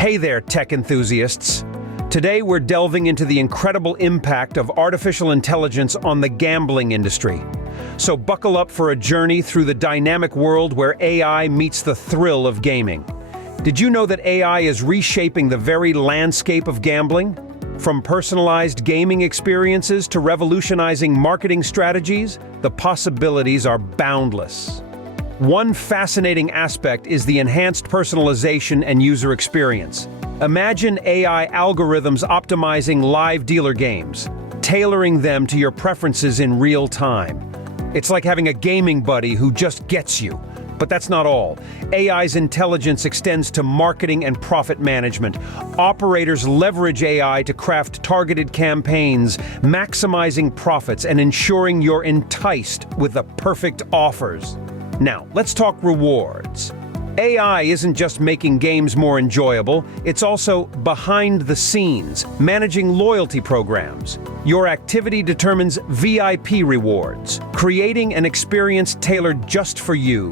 Hey there, tech enthusiasts. Today we're delving into the incredible impact of artificial intelligence on the gambling industry. So buckle up for a journey through the dynamic world where AI meets the thrill of gaming. Did you know that AI is reshaping the very landscape of gambling? From personalized gaming experiences to revolutionizing marketing strategies, the possibilities are boundless. One fascinating aspect is the enhanced personalization and user experience. Imagine AI algorithms optimizing live dealer games, tailoring them to your preferences in real time. It's like having a gaming buddy who just gets you. But that's not all. AI's intelligence extends to marketing and profit management. Operators leverage AI to craft targeted campaigns, maximizing profits and ensuring you're enticed with the perfect offers. Now, let's talk rewards. AI isn't just making games more enjoyable, it's also behind the scenes, managing loyalty programs. Your activity determines VIP rewards, creating an experience tailored just for you.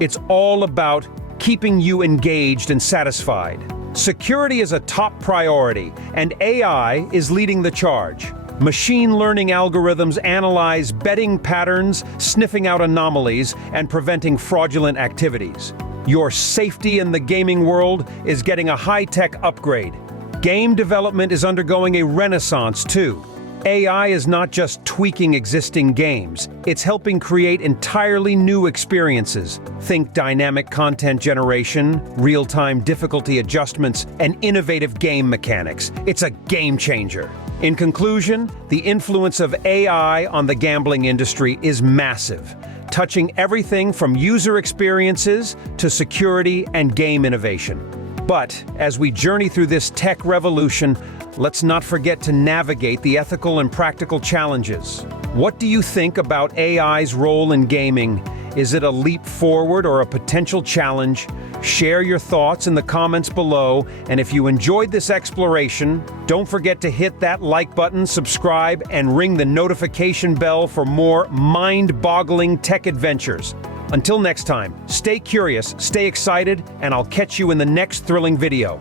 It's all about keeping you engaged and satisfied. Security is a top priority, and AI is leading the charge. Machine learning algorithms analyze betting patterns, sniffing out anomalies, and preventing fraudulent activities. Your safety in the gaming world is getting a high-tech upgrade. Game development is undergoing a renaissance, too. AI is not just tweaking existing games, it's helping create entirely new experiences. Think dynamic content generation, real-time difficulty adjustments, and innovative game mechanics. It's a game changer. In conclusion, the influence of AI on the gambling industry is massive, touching everything from user experiences to security and game innovation. But as we journey through this tech revolution, let's not forget to navigate the ethical and practical challenges. What do you think about AI's role in gaming? Is it a leap forward or a potential challenge? Share your thoughts in the comments below, and if you enjoyed this exploration, don't forget to hit that like button, subscribe, and ring the notification bell for more mind-boggling tech adventures. Until next time, stay curious, stay excited, and I'll catch you in the next thrilling video.